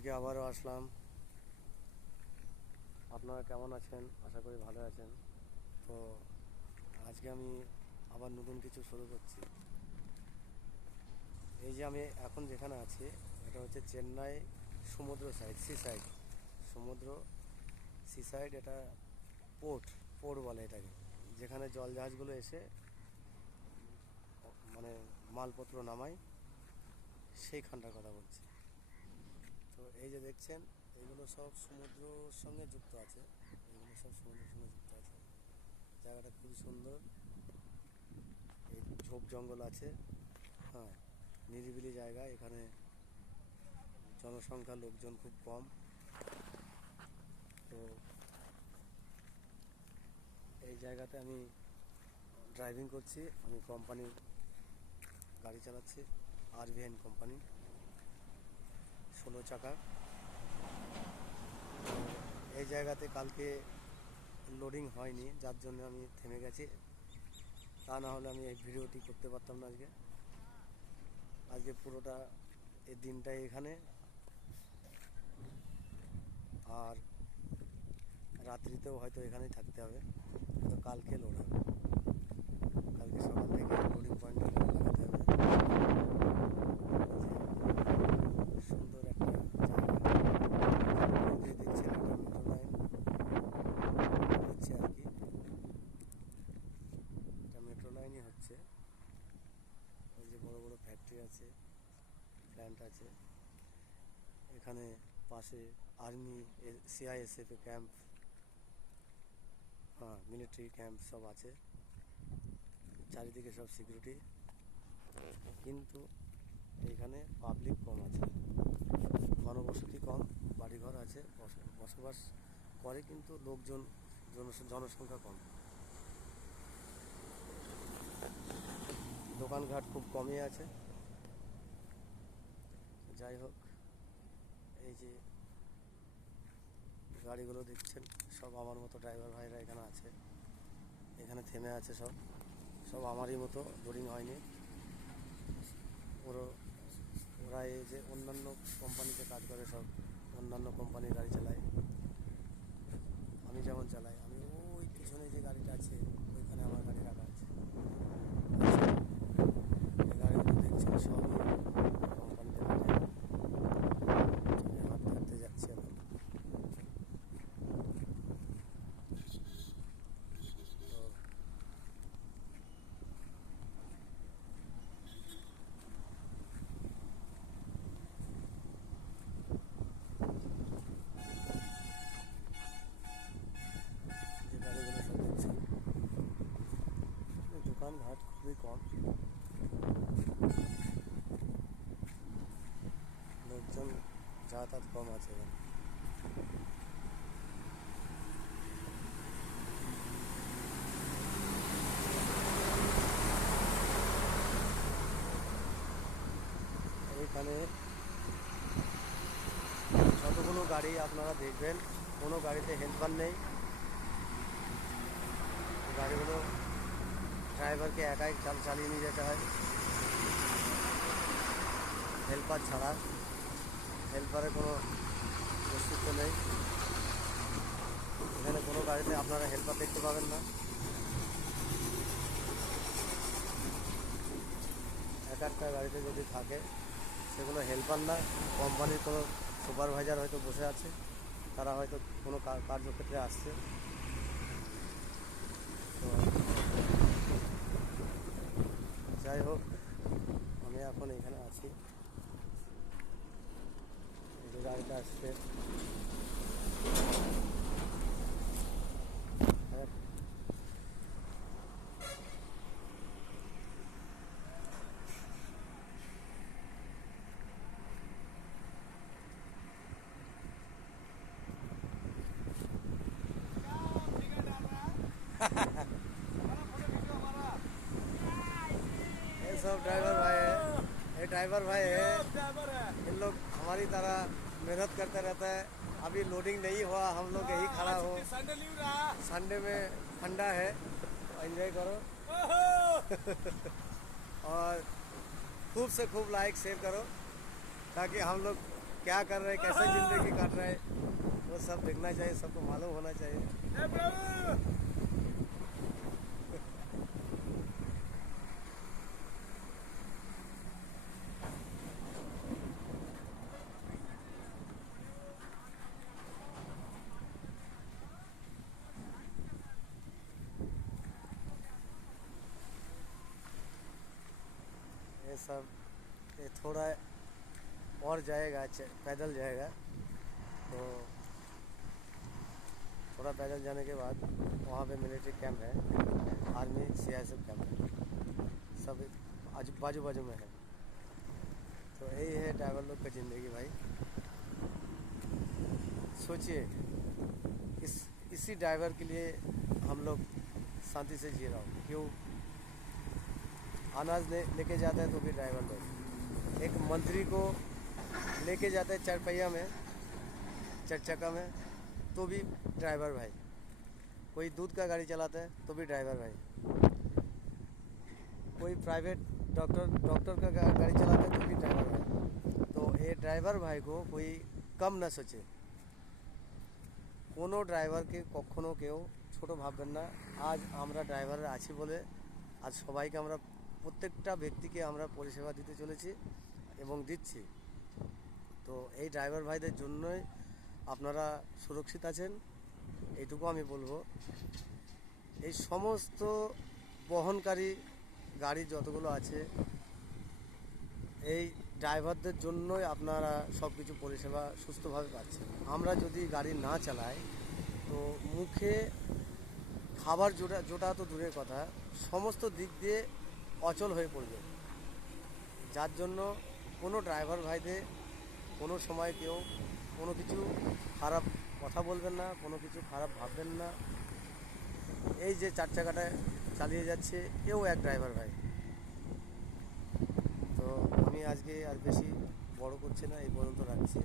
আজকে আবারও আসলাম। আপনারা কেমন আছেন? আশা করি ভালো আছেন। তো আজকে আমি আবার নতুন কিছু শুরু করছি। এই যে আমি এখন যেখানে আছি এটা হচ্ছে চেন্নাই সমুদ্র সাইড, সি সাইড, সমুদ্র সি সাইড। এটা পোর্ট, পোর্ট বলে এটাকে, যেখানে জলজাহাজগুলো এসে মানে মালপত্র নামায়, সেইখানটার কথা বলছি। তো এই যে দেখছেন এগুলো সব সমুদ্রর সঙ্গে যুক্ত আছে, এগুলো সব সমুদ্রের সঙ্গে যুক্ত আছে। জায়গাটা খুবই সুন্দর, এই ঝোপ জঙ্গল আছে, হ্যাঁ, নিরিবিলি জায়গা। এখানে জনসংখ্যা, লোকজন খুব কম। তো এই জায়গাতে আমি ড্রাইভিং করছি, আমি কোম্পানির গাড়ি চালাচ্ছি, আরভিএন কোম্পানি, 16 চাকা। এই জায়গাতে কালকে লোডিং হয়নি, যার জন্য আমি থেমে গেছি। তা না হলে আমি এই ভিডিওটি করতে পারতাম না। আজকে পুরোটা এই দিনটাই এখানে, আর রাত্রিতেও হয়তো এখানেই থাকতে হবে। তো কালকে লোড হবে, কালকে সকাল থেকে লোডিং পয়েন্টে লাগাতে হবে। সুন্দর একটা জায়গা দেখছেন, এটা মেট্রো লাইন হচ্ছে আর কি, এটা মেট্রো লাইনই হচ্ছে। ওই যে বড় বড় ফ্যাক্টরি আছে, প্ল্যান্ট আছে। এখানে পাশে আর্মি, সিআইএসএফ ক্যাম্প, হ্যাঁ, মিলিটারি ক্যাম্প সব আছে। চারিদিকে সব সিকিউরিটি, কিন্তু এইখানে পাবলিক কম আছে, ঘনবসতি কম, বাড়িঘর আছে, বসবাস করে, কিন্তু লোকজন, জনসংখ্যা কম। দোকানঘাট খুব কমই আছে। যাই হোক, এই যে গাড়িগুলো দেখছেন সব আমার মতো ড্রাইভার ভাইরা এখানে আছে, এখানে থেমে আছে। সব সব আমারই মতো, বোরিং হয়নি। ওরা এই যে অন্যান্য কোম্পানিতে কাজ করে, সব অন্যান্য কোম্পানির গাড়ি চালায়। আমি যেমন চালাই, আমি ওই পিছনে যে গাড়িটা আছে ওইখানে আমার গাড়ি রাখা আছে। এই গাড়িগুলো দেখছেন সবই কোম্পানিতে কাটে। হাত কাটতে যাচ্ছে এখন। তো যে গাড়িগুলো সব দেখছেন, দোকানঘাট খুবই কম, লোকজন যাতায়াত কম আছে এখানে। এইখানে যতগুলো গাড়ি আপনারা দেখবেন, কোনো গাড়িতে হেল্পার নেই। গাড়িগুলো ড্রাইভারকে একাই চালিয়ে নিয়ে যেতে হয়, হেল্পার ছাড়া। হেল্পারের কোনো অস্তিত্ব নেই এখানে। কোনো গাড়িতে আপনারা হেল্পার দেখতে পাবেন না। এক একটা গাড়িতে যদি থাকে, সেগুলো হেল্পার না, কোম্পানির কোনো সুপারভাইজার হয়তো বসে আছে, তারা হয়তো কোনো কার্যক্ষেত্রে আসছে। তো যাই হোক, আমি এখন এখানে আছি, এই যে গাড়িটা আসছে। ये सब ड्राइवर भाई है, ये ड्राइवर भाई है। इन लोग हमारी तरह मेहनत करते रहता है। अभी लोडिंग नहीं हुआ, हम लोग यही खड़ा हो। संडे में ठंडा है, तो एंजॉय करो। और खूब से खूब लाइक शेयर करो, ताकि हम लोग क्या कर रहे हैं, कैसे जिंदगी काट रहे हैं, वो सब देखना चाहिए, सबको मालूम होना चाहिए। ये सब ये थोड़ा और जाएगा, पैदल जाएगा, तो थोड़ा पैदल जाने के बाद वहाँ पे मिलिट्री कैंप है, आर्मी सीआईएसएफ कैंप है, सब आजू बाजू बाजू में है। तो यही है ड्राइवर लोग की ज़िंदगी भाई। सोचिए इसी ड्राइवर के लिए हम लोग शांति से जी रहा हूँ। क्यों? अनाज लेके जाता है तो भी ड्राइवर लोग, एक मंत्री को लेके जाता है 4 पहिया में, 4 चक्का में, तो भी ड्राइवर भाई। कोई दूध का गाड़ी चलाता है तो भी ड्राइवर भाई। कोई प्राइवेट डॉक्टर का गाड़ी चलाता है तो भी ड्राइवर भाई। तो ये ड्राइवर भाई को कोई कम ना सोचे, কোনো ড্রাইভারকে কখনো কেউ ছোট ভাববেন না। আজ আমরা ড্রাইভার আছি বলে আজ সবাইকে আমরা, প্রত্যেকটা ব্যক্তিকে আমরা পরিষেবা দিতে চলেছি এবং দিচ্ছি। তো এই ড্রাইভার ভাইদের জন্যই আপনারা সুরক্ষিত আছেন, এইটুকু আমি বলবো। এই সমস্ত বহনকারী গাড়ি যতগুলো আছে, এই ড্রাইভারদের জন্যই আপনারা সব কিছু পরিষেবা সুস্থভাবে পাচ্ছেন। আমরা যদি গাড়ি না চালাই তো মুখে খাবার জোটা তো দূরের কথা, সমস্ত দিক দিয়ে অচল হয়ে পড়বে। যার জন্য কোনো ড্রাইভার ভাইদের কোনো সময় কেউ কোনো কিছু খারাপ কথা বলবেন না, কোনো কিছু খারাপ ভাববেন না। এই যে 4 চাকাটা চালিয়ে যাচ্ছে, এও এক ড্রাইভার ভাই। তো আমি আজকে আর বেশি বড় করছি না, এই পর্যন্ত রাখছি।